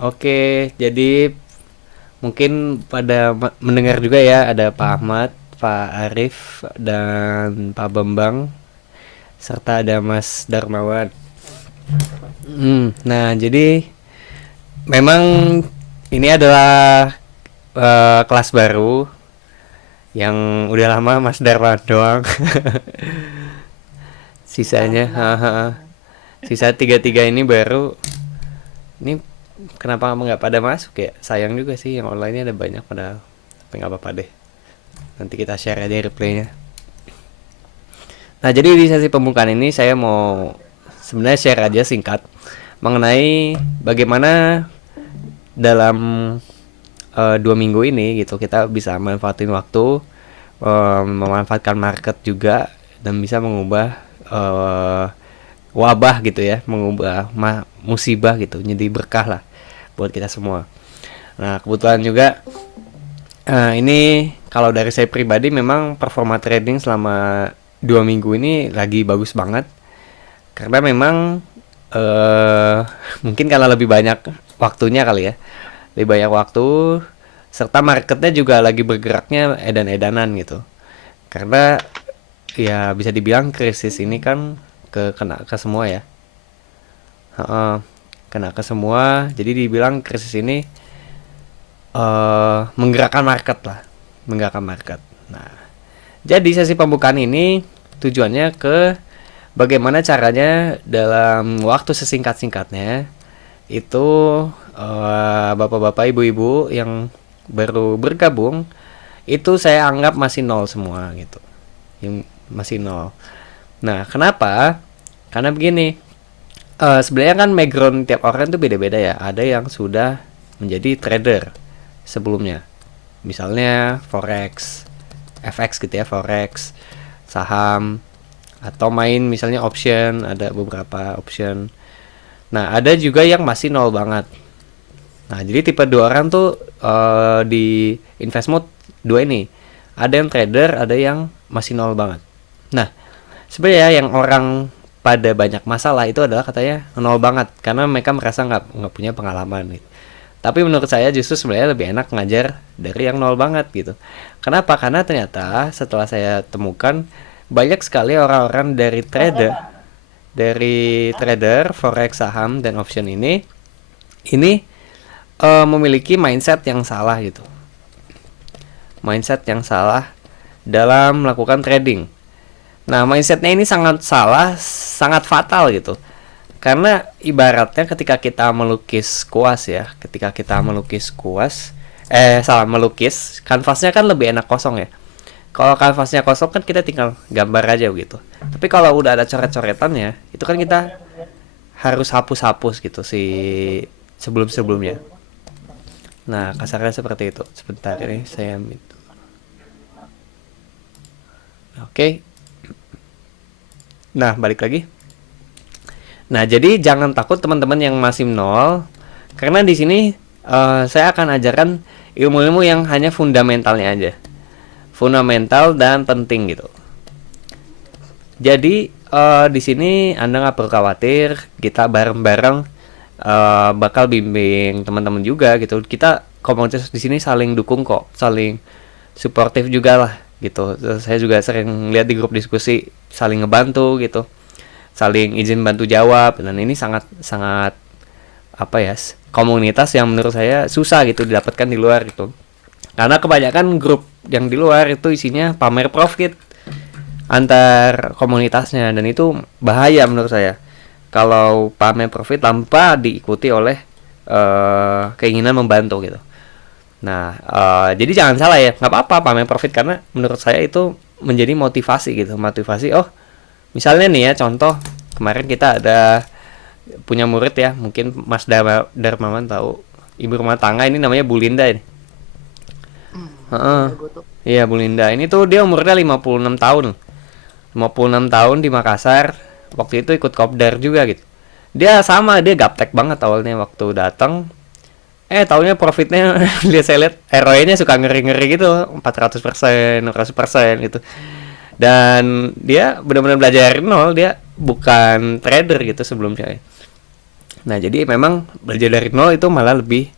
Oke, jadi mungkin pada mendengar juga ya ada Pak Ahmad, Pak Arif, dan Pak Bambang, serta ada Mas Darmawan. Nah, jadi memang ini adalah kelas baru yang udah lama Mas Darmawan doang. Sisanya, Alhamdulillah. sisa tiga-tiga ini baru. Ini kenapa nggak pada masuk ya? Sayang juga sih yang online ada banyak padahal. Tapi nggak apa-apa deh. Nanti kita share aja replaynya. Nah, jadi di sesi pembukaan ini saya mau sebenarnya share aja singkat mengenai bagaimana dalam 2 minggu ini gitu kita bisa manfaatin waktu, memanfaatkan market juga dan bisa mengubah eh, wabah gitu ya, mengubah musibah gitu, jadi berkah lah buat kita semua. Nah, kebetulan juga ini kalau dari saya pribadi memang performa trading selama 2 minggu ini lagi bagus banget karena memang eh mungkin karena lebih banyak waktunya kali ya, lebih banyak waktu serta marketnya juga lagi bergeraknya edan-edanan gitu. Karena ya bisa dibilang krisis ini kan kena ke semua ya. Heeh, kena ke semua. Jadi dibilang krisis ini menggerakkan market lah, menggerakkan market. Nah, jadi sesi pembukaan ini tujuannya ke bagaimana caranya dalam waktu sesingkat-singkatnya itu bapak-bapak ibu-ibu yang baru bergabung itu saya anggap masih nol semua gitu, yang masih nol. Nah, kenapa? Karena begini, sebenarnya kan background tiap orang tuh beda-beda ya. Ada yang sudah menjadi trader sebelumnya, misalnya forex, FX gitu ya, forex, saham, atau main misalnya option, ada beberapa option. Nah, ada juga yang masih nol banget. Nah, jadi tipe dua orang tuh di invest mode dua ini. Ada yang trader, ada yang masih nol banget. Nah, sebenarnya yang orang pada banyak masalah itu adalah katanya nol banget karena mereka merasa nggak punya pengalaman gitu. Tapi menurut saya justru sebenarnya lebih enak ngajar dari yang nol banget gitu. Kenapa? Karena ternyata setelah saya temukan banyak sekali orang-orang dari trader forex saham dan option ini memiliki mindset yang salah gitu, mindset yang salah dalam melakukan trading. Nah, mindsetnya ini sangat salah, sangat fatal gitu. Karena ibaratnya ketika kita melukis kuas ya, ketika kita melukis kuas, salah melukis, kanvasnya kan lebih enak kosong ya. Kalau kanvasnya kosong kan kita tinggal gambar aja gitu. Tapi kalau udah ada coret-coretannya, itu kan kita harus hapus-hapus gitu si sebelum-sebelumnya. Nah, kasarnya seperti itu. Sebentar ini saya Oke. Nah, balik lagi. Nah, jadi jangan takut teman-teman yang masih nol, karena di sini saya akan ajarkan ilmu-ilmu yang hanya fundamentalnya aja, fundamental dan penting gitu. Jadi di sini Anda nggak perlu khawatir, kita bareng-bareng bakal bimbing teman-teman juga gitu. Kita komunitas di sini saling dukung kok, saling suportif juga lah gitu. Saya juga sering lihat di grup diskusi saling ngebantu gitu, saling izin bantu jawab, dan ini sangat sangat apa ya, komunitas yang menurut saya susah gitu didapatkan di luar gitu, karena kebanyakan grup yang di luar itu isinya pamer profit antar komunitasnya, dan itu bahaya menurut saya kalau pamer profit tanpa diikuti oleh keinginan membantu gitu. Nah, jadi jangan salah ya, nggak apa-apa pamer profit karena menurut saya itu menjadi motivasi gitu, motivasi. Oh, misalnya nih ya contoh, kemarin kita ada punya murid ya, mungkin Mas Darmawan tahu, ibu rumah tangga ini namanya Bu Linda ini. Heeh. Tahu gue tuh. Iya, Bu Linda. Ini tuh dia umurnya 56 tahun. 56 tahun di Makassar. Waktu itu ikut kopdar juga gitu. Dia sama, dia gaptek banget awalnya waktu datang. Taunya profitnya lihat saya lihat ROE-nya suka ngeri-ngeri gitu, 400%, 600% gitu. Dan dia benar-benar belajar dari nol, dia bukan trader gitu sebelumnya. Nah, jadi memang belajar dari nol itu malah lebih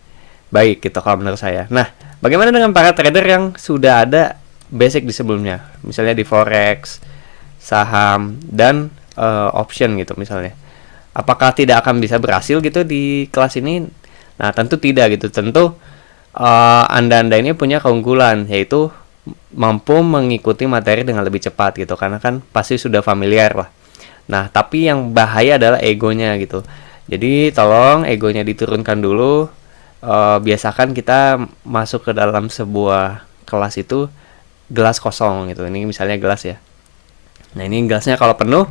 baik gitu kalau menurut saya. Nah, bagaimana dengan para trader yang sudah ada basic di sebelumnya? Misalnya di forex, saham, dan option gitu misalnya. Apakah tidak akan bisa berhasil gitu di kelas ini? Nah, tentu tidak gitu. Tentu Anda-anda ini punya keunggulan, yaitu mampu mengikuti materi dengan lebih cepat gitu, karena kan pasti sudah familiar lah. Nah, tapi yang bahaya adalah egonya gitu. Jadi tolong egonya diturunkan dulu. Biasakan kita masuk ke dalam sebuah kelas itu gelas kosong gitu. Ini misalnya gelas ya. Nah, ini gelasnya kalau penuh,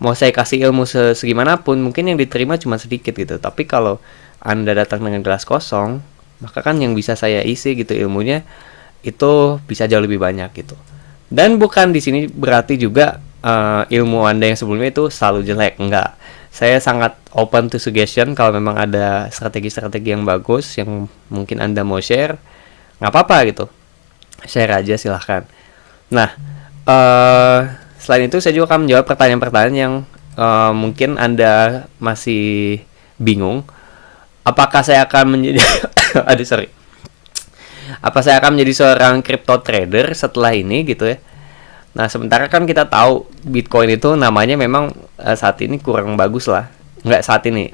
mau saya kasih ilmu segimanapun, mungkin yang diterima cuma sedikit gitu. Tapi kalau Anda datang dengan gelas kosong, maka kan yang bisa saya isi gitu ilmunya itu bisa jauh lebih banyak gitu. Dan bukan di sini berarti juga ilmu Anda yang sebelumnya itu selalu jelek, enggak. Saya sangat open to suggestion kalau memang ada strategi-strategi yang bagus yang mungkin Anda mau share, nggak apa-apa gitu. Share aja silahkan. Nah, selain itu saya juga akan menjawab pertanyaan-pertanyaan yang mungkin Anda masih bingung. Apakah saya akan menjadi aduh sorry. Apa saya akan menjadi seorang crypto trader setelah ini gitu ya. Nah, sementara kan kita tahu Bitcoin itu namanya memang saat ini kurang bagus lah. Nggak saat ini,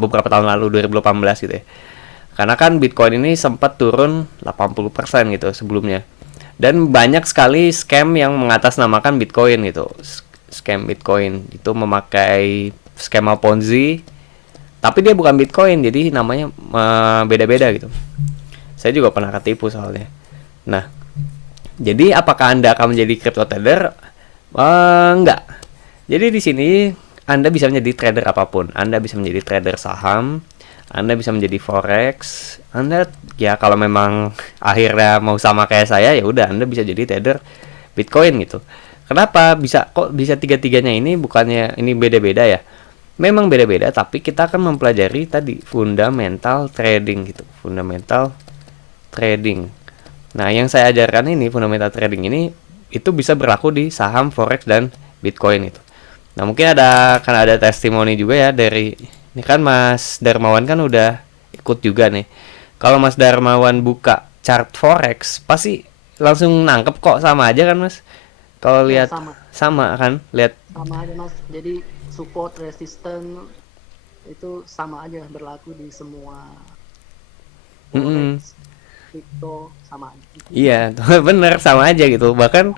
beberapa tahun lalu 2018 gitu ya. Karena kan Bitcoin ini sempat turun 80% gitu sebelumnya. Dan banyak sekali scam yang mengatasnamakan Bitcoin gitu. Scam Bitcoin itu memakai skema Ponzi, tapi dia bukan Bitcoin, jadi namanya beda-beda gitu. Saya juga pernah ketipu soalnya. Nah, jadi apakah Anda akan menjadi crypto trader? Enggak. Jadi di sini Anda bisa menjadi trader apapun. Anda bisa menjadi trader saham, Anda bisa menjadi forex. Anda ya kalau memang akhirnya mau sama kayak saya ya udah Anda bisa jadi trader Bitcoin gitu. Kenapa bisa kok bisa tiga-tiganya ini bukannya ini beda-beda ya? Memang beda-beda tapi kita akan mempelajari tadi fundamental trading gitu. Fundamental trading. Nah, yang saya ajarkan ini fundamental trading ini itu bisa berlaku di saham, forex dan Bitcoin itu. Nah, mungkin ada testimoni juga ya dari ini kan Mas Darmawan kan udah ikut juga nih. Kalau Mas Darmawan buka chart forex pasti langsung nangkep kok sama aja kan Mas? Kalau Ya lihat sama, sama kan, lihat sama aja Mas. Jadi support resisten itu sama aja berlaku di semua mm forex, crypto sama aja. iya, bener sama aja gitu. Bahkan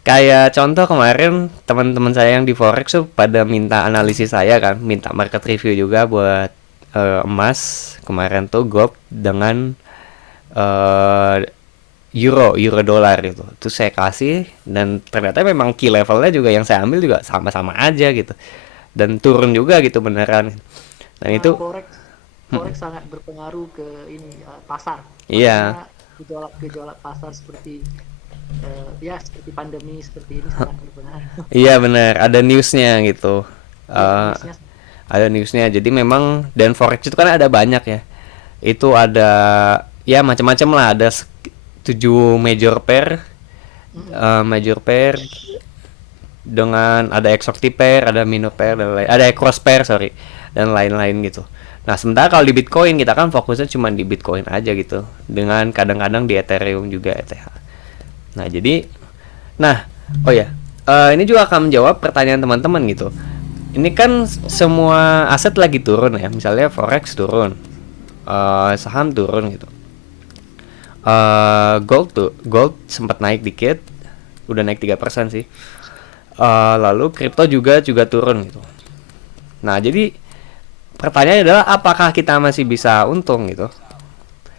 kayak contoh kemarin teman-teman saya yang di forex tuh pada minta analisis saya kan, minta market review juga buat emas kemarin tuh gop dengan eh, euro dolar itu. Terus saya kasih dan ternyata memang key levelnya juga yang saya ambil juga sama-sama aja gitu. Dan turun juga gitu beneran. Dan Ya, itu forex sangat berpengaruh ke ini pasar. iya, Makanya gejolak pasar seperti ya seperti pandemi seperti ini sangat berpengaruh. iya bener ada newsnya gitu. Ya, Eh, newsnya ada newsnya. Jadi memang dan forex itu kan ada banyak ya. Itu ada ya macam-macam lah. Ada 7 major pair dengan ada exotic pair, ada minor pair dan lain, ada cross pair sorry dan lain-lain gitu. Nah, sementara kalau di Bitcoin kita kan fokusnya cuma di Bitcoin aja gitu. Dengan kadang-kadang di Ethereum juga ETH. Nah, jadi nah, oh ya, ini juga akan menjawab pertanyaan teman-teman gitu. Ini kan semua aset lagi turun ya, misalnya forex turun, saham turun gitu. Gold sempat naik dikit, udah naik 3% sih. Lalu kripto juga turun gitu. Nah, jadi pertanyaannya adalah apakah kita masih bisa untung gitu?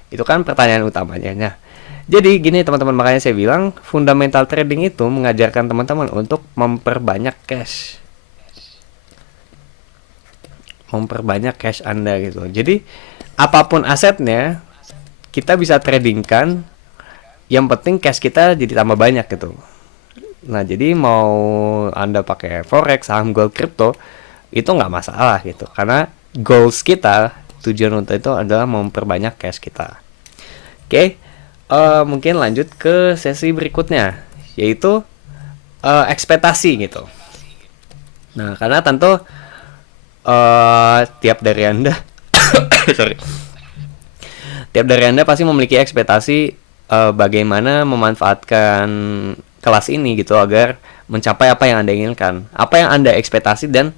Itu kan pertanyaan utamanya. Nah, jadi gini teman-teman, makanya saya bilang fundamental trading itu mengajarkan teman-teman untuk memperbanyak cash. Memperbanyak cash Anda gitu. Jadi apapun asetnya kita bisa tradingkan, yang penting cash kita jadi tambah banyak gitu. Nah, jadi mau Anda pakai forex, saham, gold, crypto itu nggak masalah gitu. Karena goals kita, tujuan untuk itu adalah memperbanyak cash kita. Oke, mungkin lanjut ke sesi berikutnya, yaitu ekspektasi gitu. Nah, karena tentu tiap dari Anda sorry, tiap dari Anda pasti memiliki ekspektasi bagaimana memanfaatkan kelas ini gitu agar mencapai apa yang Anda inginkan, apa yang Anda ekspektasi dan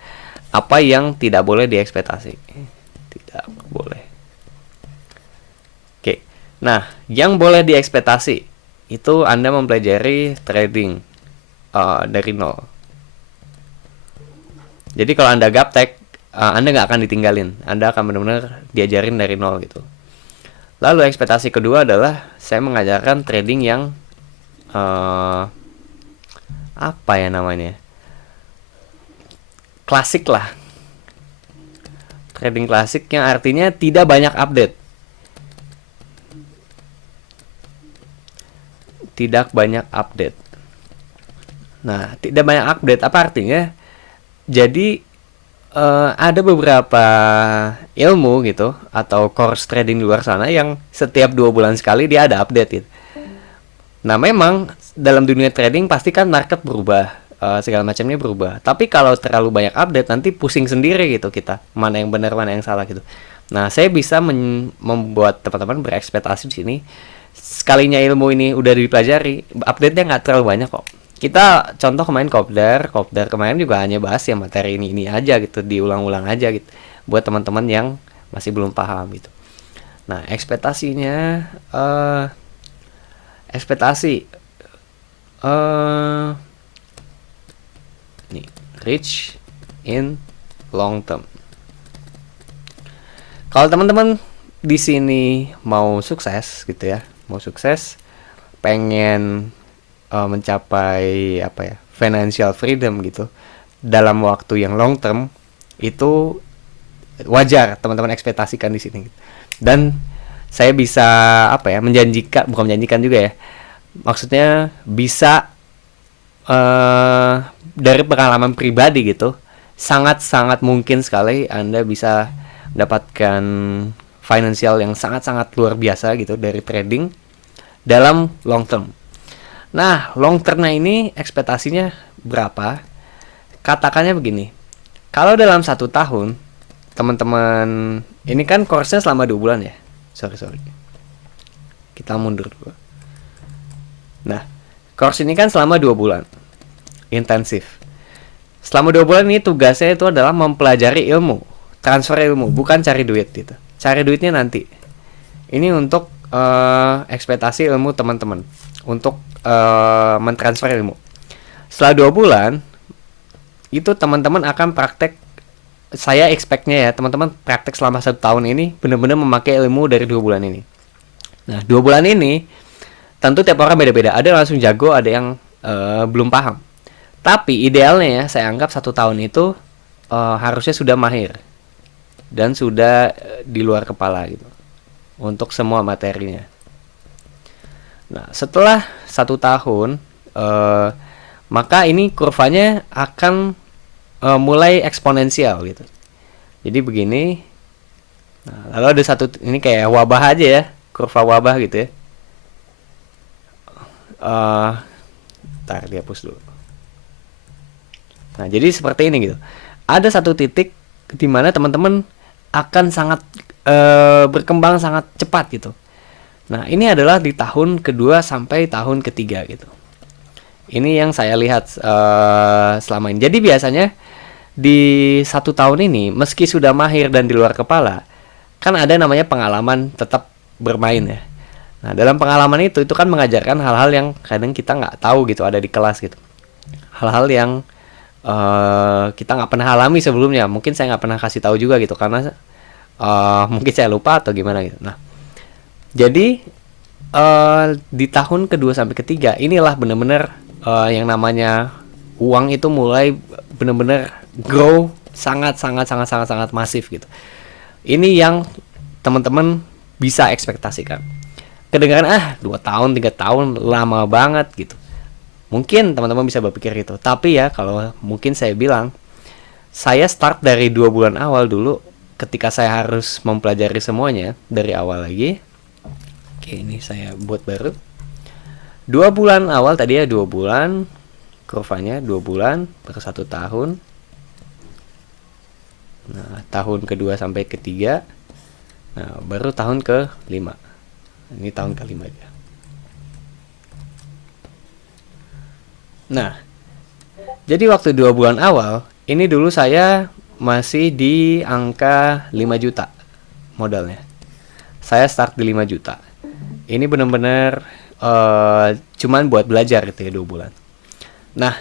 apa yang tidak boleh diekspektasi. Tidak boleh. Oke. Nah, yang boleh diekspektasi itu Anda mempelajari trading dari nol. Jadi kalau Anda gaptek, Anda nggak akan ditinggalin. Anda akan benar-benar diajarin dari nol gitu. Lalu ekspektasi kedua adalah saya mengajarkan trading yang apa ya namanya, klasik lah, trading klasik yang artinya tidak banyak update, tidak banyak update. Nah, tidak banyak update apa artinya? Jadi ada beberapa ilmu gitu atau course trading di luar sana yang setiap 2 bulan sekali dia ada update gitu. Nah, memang dalam dunia trading pasti kan market berubah, segala macamnya berubah. Tapi kalau terlalu banyak update nanti pusing sendiri gitu kita, mana yang benar, mana yang salah gitu. Nah, saya bisa membuat teman-teman berekspektasi di sini. Sekalinya ilmu ini udah dipelajari, update-nya nggak terlalu banyak kok. Kita contoh kemarin kopdar kemarin juga hanya bahas ya materi ini aja gitu, diulang-ulang aja gitu, buat teman-teman yang masih belum paham gitu. Nah, ekspektasi eh nih, rich in long term. Kalau teman-teman di sini mau sukses gitu ya, mau sukses, pengen mencapai apa ya, financial freedom gitu dalam waktu yang long term, itu wajar teman-teman ekspektasikan di sini. Dan saya bisa apa ya, menjanjikan, bukan menjanjikan juga ya, maksudnya bisa dari pengalaman pribadi gitu, sangat-sangat mungkin sekali Anda bisa mendapatkan financial yang sangat-sangat luar biasa gitu dari trading dalam long term. Nah, long termnya ini ekspektasinya berapa? Katakannya begini, kalau dalam 1 tahun, teman-teman, ini kan course-nya selama 2 bulan ya. Sorry. Kita mundur dulu. Nah, course ini kan selama 2 bulan. Intensif. Selama 2 bulan ini tugasnya itu adalah mempelajari ilmu. Transfer ilmu, bukan cari duit gitu. Cari duitnya nanti. Ini untuk ekspektasi ilmu teman-teman, untuk mentransfer ilmu. Setelah 2 bulan itu teman-teman akan praktek. Saya expectnya ya teman-teman praktek selama 1 tahun ini benar-benar memakai ilmu dari 2 bulan ini. Nah, 2 bulan ini tentu tiap orang beda-beda. Ada yang langsung jago, ada yang belum paham. Tapi idealnya ya saya anggap 1 tahun itu harusnya sudah mahir dan sudah di luar kepala gitu untuk semua materinya. Nah, setelah 1 tahun, maka ini kurvanya akan mulai eksponensial gitu. Jadi begini. Nah, lalu ada satu, ini kayak wabah aja ya, kurva wabah gitu ya. Ntar dihapus dulu. Nah, jadi seperti ini gitu. Ada satu titik di mana teman-teman akan sangat berkembang sangat cepat gitu. Nah, ini adalah di tahun kedua sampai tahun ketiga gitu. Ini yang saya lihat selama ini. Jadi biasanya di 1 tahun ini, meski sudah mahir dan di luar kepala, kan ada namanya pengalaman tetap bermain ya. Nah, dalam pengalaman itu kan mengajarkan hal-hal yang kadang kita nggak tahu gitu, ada di kelas gitu. Hal-hal yang kita nggak pernah alami sebelumnya. Mungkin saya nggak pernah kasih tahu juga gitu, karena mungkin saya lupa atau gimana gitu. Nah, jadi di tahun kedua sampai ketiga inilah benar-benar yang namanya uang itu mulai benar-benar grow sangat masif gitu. Ini yang teman-teman bisa ekspektasikan. Kedengaran 2 tahun 3 tahun lama banget gitu. Mungkin teman-teman bisa berpikir gitu. Tapi ya kalau mungkin saya bilang, saya start dari 2 bulan awal dulu, ketika saya harus mempelajari semuanya dari awal lagi. Oke, ini saya buat baru. 2 bulan awal tadi ya, 2 bulan kurvanya 2 bulan per 1 tahun. Nah, tahun kedua sampai ketiga, nah baru tahun kelima. Ini tahun kelima aja. Nah, jadi waktu 2 bulan awal, ini dulu saya masih di angka 5 juta modalnya. Saya start di 5 juta. Ini benar-benar cuman buat belajar gitu ya 2 bulan. Nah,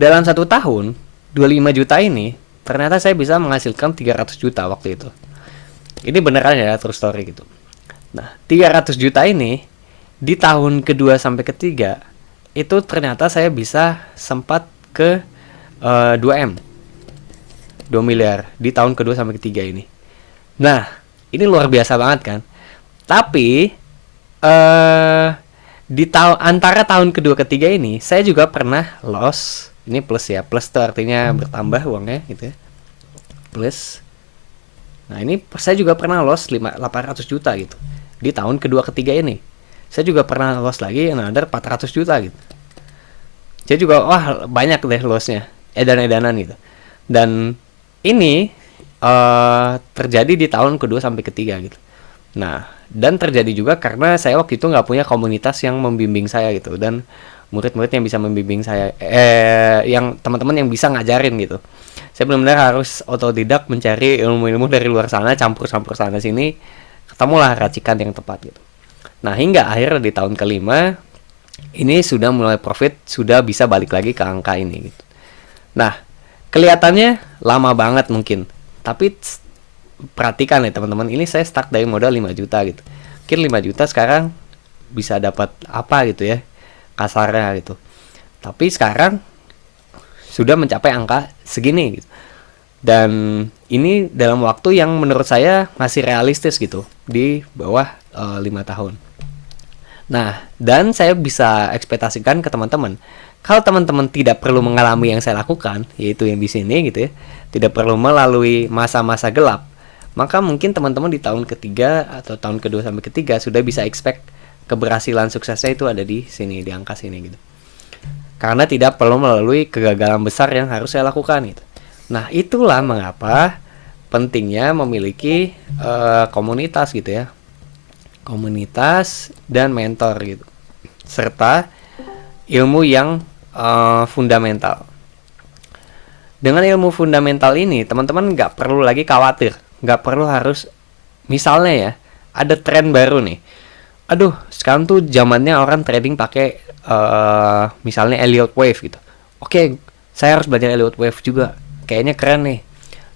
dalam 1 tahun, 25 juta ini, ternyata saya bisa menghasilkan 300 juta waktu itu. Ini beneran ya, true story gitu. Nah, 300 juta ini, di tahun kedua sampai ketiga, itu ternyata saya bisa sempat ke 2M, 2 miliar di tahun kedua sampai ketiga ini. Nah, ini luar biasa banget kan. Tapi eh di tahun antara tahun kedua ketiga ini saya juga pernah loss. Ini plus ya, plus itu artinya bertambah uangnya gitu ya, plus. Nah, ini saya juga pernah loss 800 juta gitu di tahun kedua ketiga ini. Saya juga pernah loss lagi another 400 juta gitu. Saya juga wah banyak deh lossnya, edan-edanan gitu. Dan ini terjadi di tahun kedua sampai ketiga gitu. Nah, dan terjadi juga karena saya waktu itu nggak punya komunitas yang membimbing saya gitu, dan murid-murid yang bisa membimbing saya, yang teman-teman yang bisa ngajarin gitu. Saya benar-benar harus otodidak mencari ilmu-ilmu dari luar sana, campur-campur sana sini, ketemulah racikan yang tepat gitu. Nah, hingga akhir di tahun kelima ini sudah mulai profit, sudah bisa balik lagi ke angka ini gitu. Nah, kelihatannya lama banget mungkin, tapi perhatikan ya teman-teman, ini saya start dari modal 5 juta gitu. Mungkin 5 juta sekarang bisa dapat apa gitu ya, kasarnya gitu. Tapi sekarang sudah mencapai angka segini gitu. Dan ini dalam waktu yang menurut saya masih realistis gitu, di bawah 5 tahun. Nah, dan saya bisa ekspektasikan ke teman-teman, kalau teman-teman tidak perlu mengalami yang saya lakukan, yaitu yang di sini gitu ya, tidak perlu melalui masa-masa gelap, maka mungkin teman-teman di tahun ketiga atau tahun kedua sampai ketiga sudah bisa expect keberhasilan suksesnya itu ada di sini, di angka sini gitu. Karena tidak perlu melalui kegagalan besar yang harus saya lakukan gitu. Nah, itulah mengapa pentingnya memiliki komunitas gitu ya. Komunitas dan mentor gitu. Serta ilmu yang fundamental. Dengan ilmu fundamental ini, teman-teman nggak perlu lagi khawatir, nggak perlu harus, misalnya ya, ada tren baru nih. Aduh, sekarang tuh zamannya orang trading pakai misalnya Elliott Wave gitu. Oke, saya harus belajar Elliott Wave juga. Kayaknya keren nih.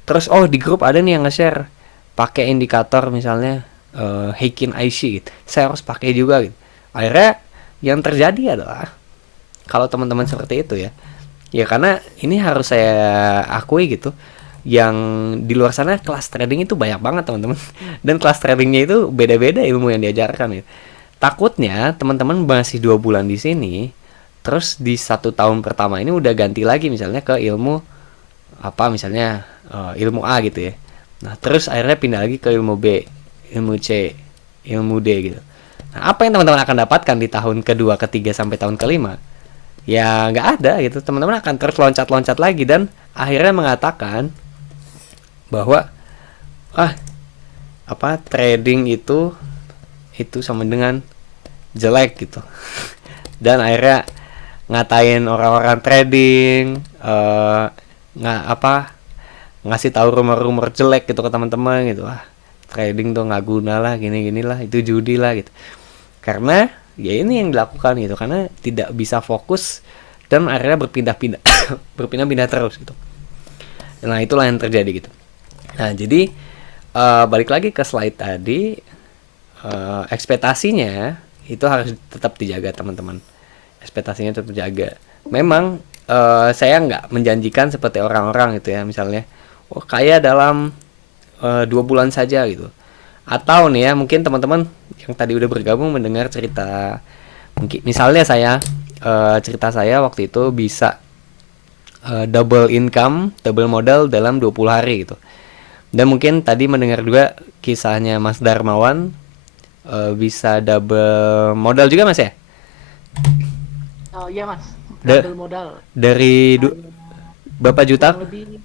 Terus di grup ada nih yang nge-share pakai indikator misalnya Heikin IC gitu. Saya harus pakai juga gitu. Akhirnya yang terjadi adalah kalau teman-teman seperti itu ya, ya karena ini harus saya akui gitu, yang di luar sana kelas trading itu banyak banget teman-teman, dan kelas tradingnya itu beda-beda ilmu yang diajarkan ya. Takutnya teman-teman masih 2 bulan di sini, terus di 1 tahun pertama ini udah ganti lagi misalnya ke ilmu apa, misalnya ilmu A gitu ya. Nah, terus akhirnya pindah lagi ke ilmu B, ilmu C, ilmu D gitu. Nah, apa yang teman-teman akan dapatkan di tahun kedua, ketiga sampai tahun kelima? Ya nggak ada gitu. Teman-teman akan terus loncat-loncat lagi dan akhirnya mengatakan bahwa trading itu sama dengan jelek gitu. Dan akhirnya ngatain orang-orang trading, ngasih tahu rumor-rumor jelek gitu ke teman-teman gitu. Trading tuh nggak guna lah, gini-gini lah, itu judi lah gitu. Karena ya ini yang dilakukan gitu, karena tidak bisa fokus dan akhirnya berpindah-pindah berpindah-pindah terus gitu. Nah, itulah yang terjadi gitu. Nah, jadi balik lagi ke slide tadi, ekspektasinya itu harus tetap dijaga teman-teman. Ekspektasinya tetap dijaga. Memang saya nggak menjanjikan seperti orang-orang gitu ya, misalnya kaya dalam 2 bulan saja gitu. Atau nih ya, mungkin teman-teman yang tadi udah bergabung mendengar cerita, mungkin misalnya saya cerita saya waktu itu bisa double income, double modal dalam 20 hari gitu. Dan mungkin tadi mendengar juga kisahnya Mas Darmawan, bisa double modal juga Mas ya? Oh iya Mas, Da- double modal. dari berapa juta? Kurang lebih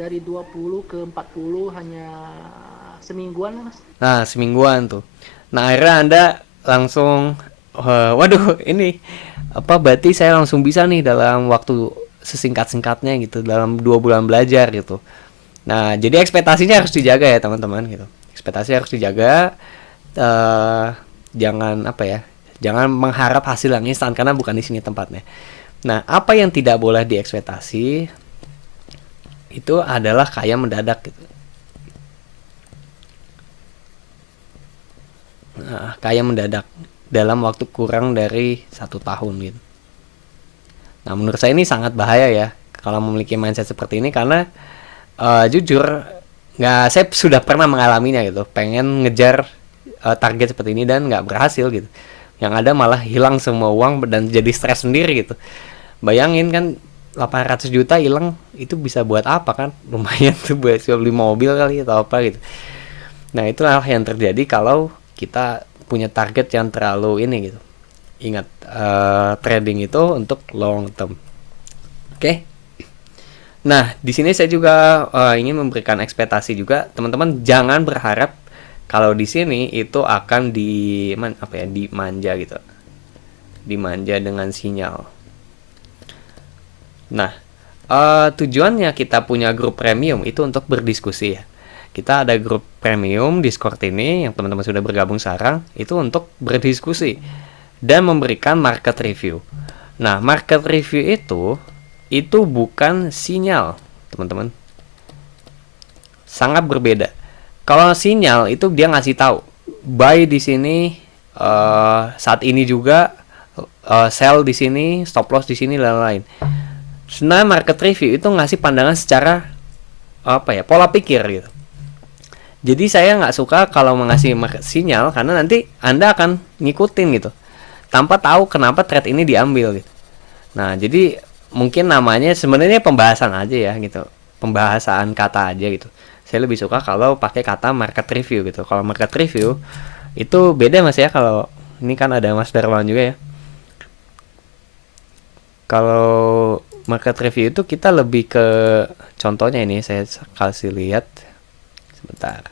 dari 20 ke 40 hanya semingguan lah, Mas. Nah, semingguan tuh. Nah, akhirnya Anda langsung, waduh, ini apa berarti saya langsung bisa nih dalam waktu sesingkat-singkatnya gitu, dalam 2 bulan belajar gitu. Nah, jadi ekspektasinya harus dijaga ya teman-teman gitu. Ekspektasi harus dijaga. eh Jangan apa ya? Jangan mengharap hasil yang instan karena bukan di sini tempatnya. Nah, apa yang tidak boleh diekspektasi itu adalah kaya mendadak gitu. Nah, kaya mendadak dalam waktu kurang dari 1 tahun gitu. Nah, menurut saya ini sangat bahaya ya kalau memiliki mindset seperti ini karena jujur nggak, saya sudah pernah mengalaminya gitu, pengen ngejar target seperti ini dan nggak berhasil gitu. Yang ada malah hilang semua uang dan jadi stres sendiri gitu. Bayangin kan 800 juta hilang itu bisa buat apa kan? Lumayan tuh buat beli mobil kali atau apa gitu. Nah, itulah yang terjadi kalau kita punya target yang terlalu ini gitu. Ingat, trading itu untuk long term. Oke. Nah, di sini saya juga ingin memberikan ekspektasi juga, teman-teman jangan berharap kalau di sini itu akan dimanja gitu. Dimanja dengan sinyal. Nah, tujuannya kita punya grup premium itu untuk berdiskusi ya. Kita ada grup premium Discord ini yang teman-teman sudah bergabung sekarang itu untuk berdiskusi dan memberikan market review. Nah, market review itu bukan sinyal, teman-teman. Sangat berbeda. Kalau sinyal itu dia ngasih tahu buy di sini, saat ini juga, sell di sini, stop loss di sini dan lain-lain. Sebenarnya market review itu ngasih pandangan secara apa ya, pola pikir gitu. Jadi saya nggak suka kalau mengasih sinyal karena nanti Anda akan ngikutin gitu tanpa tahu kenapa trade ini diambil gitu. Nah, jadi mungkin namanya sebenarnya pembahasan aja ya gitu. Pembahasan kata aja gitu. Saya lebih suka kalau pakai kata market review gitu. Kalau market review itu beda Mas ya, kalau ini kan ada Mas Darwan juga ya. Kalau market review itu kita lebih ke contohnya, ini saya kasih lihat sebentar.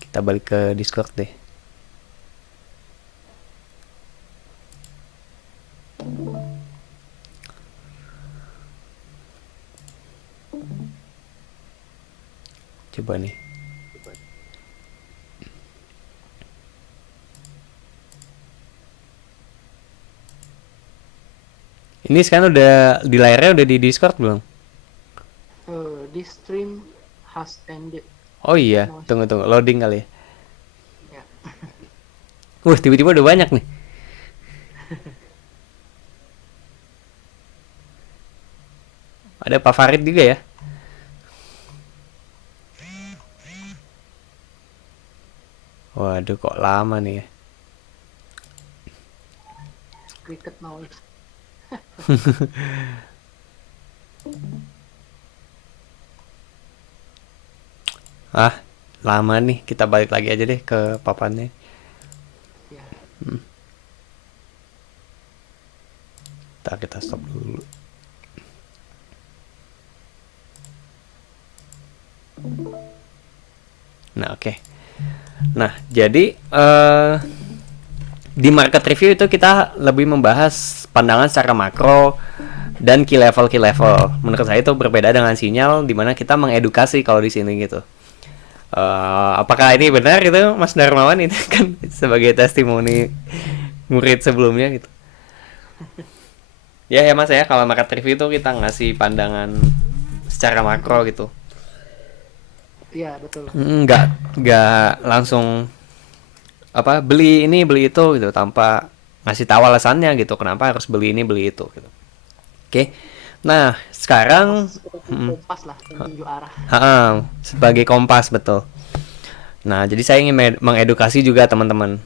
Kita balik ke Discord deh. Coba nih. Ini sekarang udah di layarnya, udah di Discord belum? This stream has ended. Oh iya, Mas. tunggu loading kali ya. Ya. Wah, tiba-tiba udah banyak nih. Ada Pak Farid juga ya. Waduh, kok lama nih ya. Cricket noise. Ah, lama nih. Kita balik lagi aja deh ke papannya. Ya. Kita stop dulu. Nah, oke. Nah, jadi di market review itu kita lebih membahas pandangan secara makro dan key level. Menurut saya itu berbeda dengan sinyal, di mana kita mengedukasi kalau di sini gitu. Apakah ini benar gitu, Mas Darmawan? Ini kan sebagai testimoni murid sebelumnya gitu. Ya Mas ya, kalau market review itu kita ngasih pandangan secara makro gitu. Iya, betul. Nggak langsung apa beli ini beli itu gitu tanpa ngasih tahu alasannya gitu kenapa harus beli ini beli itu gitu. Oke. Nah, sekarang Kompas lah, penunjuk arah. sebagai kompas, betul. Nah, jadi saya ingin mengedukasi juga teman-teman.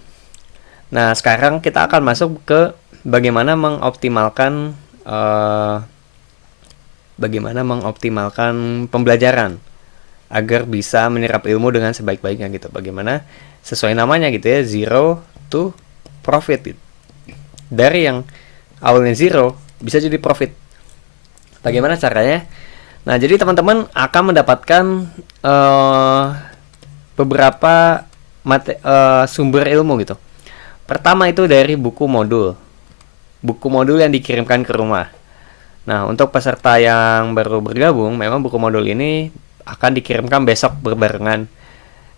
Nah, sekarang kita akan masuk ke bagaimana mengoptimalkan pembelajaran agar bisa menyerap ilmu dengan sebaik-baiknya gitu. Bagaimana sesuai namanya gitu ya, zero to profit. Dari yang awalnya zero bisa jadi profit. Bagaimana caranya? Nah, jadi teman-teman akan mendapatkan beberapa sumber ilmu gitu. Pertama itu dari buku modul. Buku modul yang dikirimkan ke rumah. Nah, untuk peserta yang baru bergabung, memang buku modul ini akan dikirimkan besok berbarengan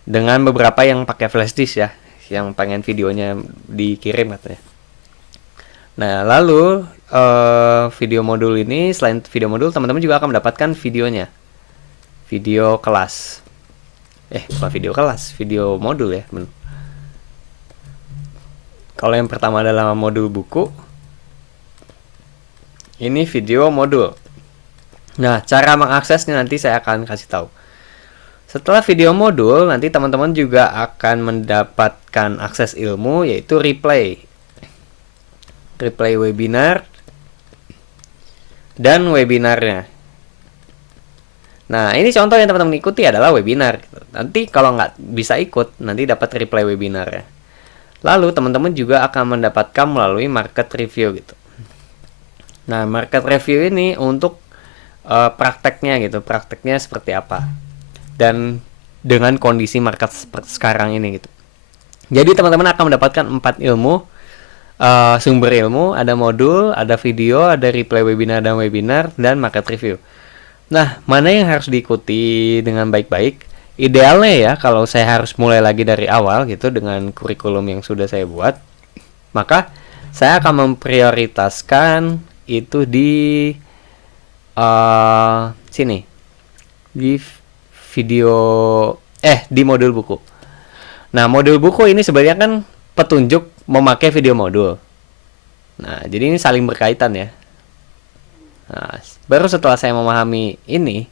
dengan beberapa yang pakai flash disk ya, yang pengen videonya dikirim katanya. Nah, lalu video modul ini, selain video modul, teman-teman juga akan mendapatkan videonya. Video kelas. Bukan video kelas, video modul ya. Kalau yang pertama adalah modul buku, ini video modul. Nah, cara mengaksesnya nanti saya akan kasih tahu. Setelah video modul, nanti teman-teman juga akan mendapatkan akses ilmu, yaitu replay. Replay webinar dan webinarnya. Nah, ini contoh yang teman-teman ikuti adalah webinar. Nanti kalau nggak bisa ikut, nanti dapat replay webinarnya. Lalu teman-teman juga akan mendapatkan melalui market review gitu. Nah, market review ini untuk prakteknya gitu, prakteknya seperti apa dan dengan kondisi market sekarang ini gitu. Jadi teman-teman akan mendapatkan 4 ilmu, sumber ilmu, ada modul, ada video, ada replay webinar dan webinar, dan market review. Nah, mana yang harus diikuti dengan baik-baik? Idealnya ya, kalau saya harus mulai lagi dari awal gitu dengan kurikulum yang sudah saya buat, maka saya akan memprioritaskan itu di sini, di video di modul buku. Nah, modul buku ini sebenarnya kan petunjuk memakai video modul. Nah, jadi ini saling berkaitan ya. Nah, baru setelah saya memahami ini,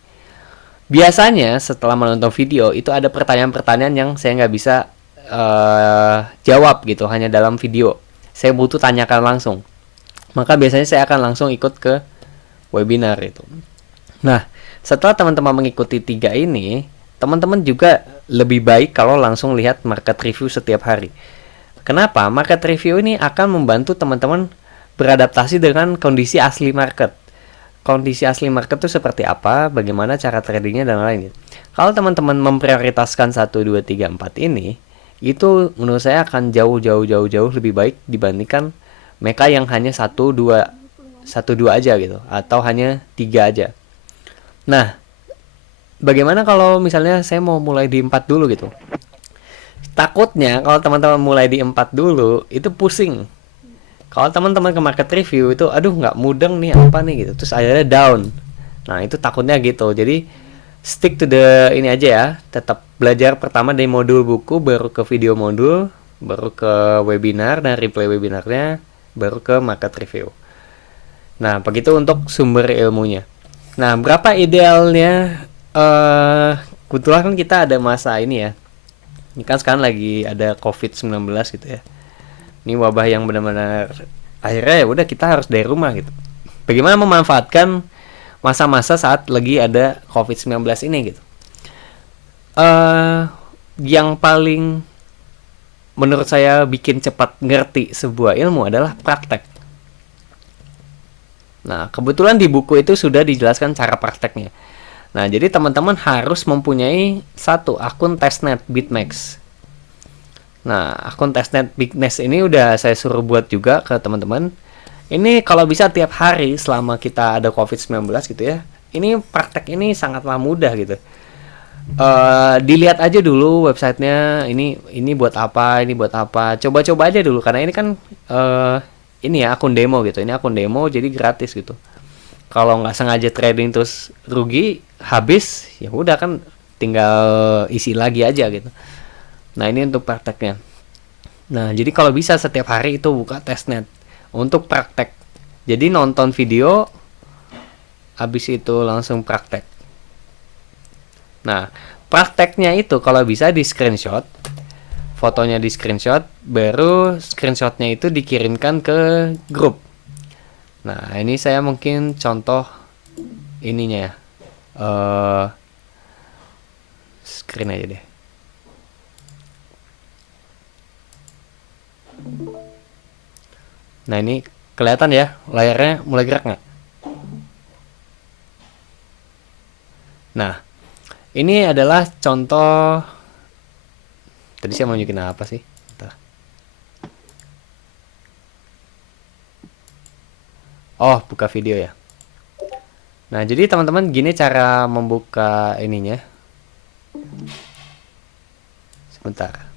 biasanya setelah menonton video itu ada pertanyaan-pertanyaan yang saya nggak bisa jawab gitu hanya dalam video. Saya butuh tanyakan langsung. Maka biasanya saya akan langsung ikut ke webinar itu. Nah, setelah teman-teman mengikuti 3 ini, teman-teman juga lebih baik kalau langsung lihat market review setiap hari. Kenapa? Market review ini akan membantu teman-teman beradaptasi dengan kondisi asli market. Kondisi asli market itu seperti apa, bagaimana cara tradingnya dan lainnya. Kalau teman-teman memprioritaskan 1, 2, 3, 4 ini, itu menurut saya akan jauh lebih baik dibandingkan mereka yang hanya 1, 2 aja gitu, atau hanya 3 aja. Nah, bagaimana kalau misalnya saya mau mulai di 4 dulu gitu? Takutnya kalau teman-teman mulai di 4 dulu, itu pusing. Kalau teman-teman ke market review itu, aduh nggak mudeng nih apa nih gitu, terus akhirnya down. Nah, itu takutnya gitu. Jadi stick to the ini aja ya, tetap belajar pertama dari modul buku, baru ke video modul, baru ke webinar dan replay webinarnya, baru ke market review. Nah, begitu untuk sumber ilmunya. Nah, berapa idealnya? Kebetulan kan kita ada masa ini ya. Ini kan sekarang lagi ada COVID-19 gitu ya. Ini wabah yang benar-benar akhirnya ya udah kita harus dari rumah gitu. Bagaimana memanfaatkan masa-masa saat lagi ada COVID-19 ini gitu. Yang paling menurut saya bikin cepat ngerti sebuah ilmu adalah praktek. Nah, kebetulan di buku itu sudah dijelaskan cara prakteknya. Nah, jadi teman-teman harus mempunyai satu akun testnet BitMEX. Nah, akun testnet BitMEX ini udah saya suruh buat juga ke teman-teman. Ini kalau bisa tiap hari selama kita ada COVID-19 gitu ya. Ini praktek ini sangatlah mudah gitu. Dilihat aja dulu websitenya, ini buat apa, ini buat apa. Coba-coba aja dulu karena ini kan ini ya akun demo gitu. Ini akun demo jadi gratis gitu. Kalau nggak sengaja trading terus rugi habis, ya udah kan tinggal isi lagi aja gitu. Nah, ini untuk prakteknya. Nah, jadi kalau bisa setiap hari itu buka testnet untuk praktek. Jadi nonton video, habis itu langsung praktek. Nah, prakteknya itu kalau bisa di screenshot, fotonya di screenshot, baru screenshotnya itu dikirimkan ke grup. Nah, ini saya mungkin contoh ininya ya. Screen aja deh. Nah, ini kelihatan ya layarnya mulai gerak nggak? Nah, ini adalah contoh. Tadi saya mau nunjukin apa sih? Bentar. Oh, buka video ya. Nah, jadi teman-teman gini cara membuka ininya. Sebentar.